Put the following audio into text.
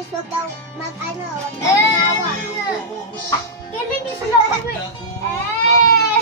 Promise, wag daw mag-ano, wag daw tumawa. Kailan niyo sila uwi? Eh!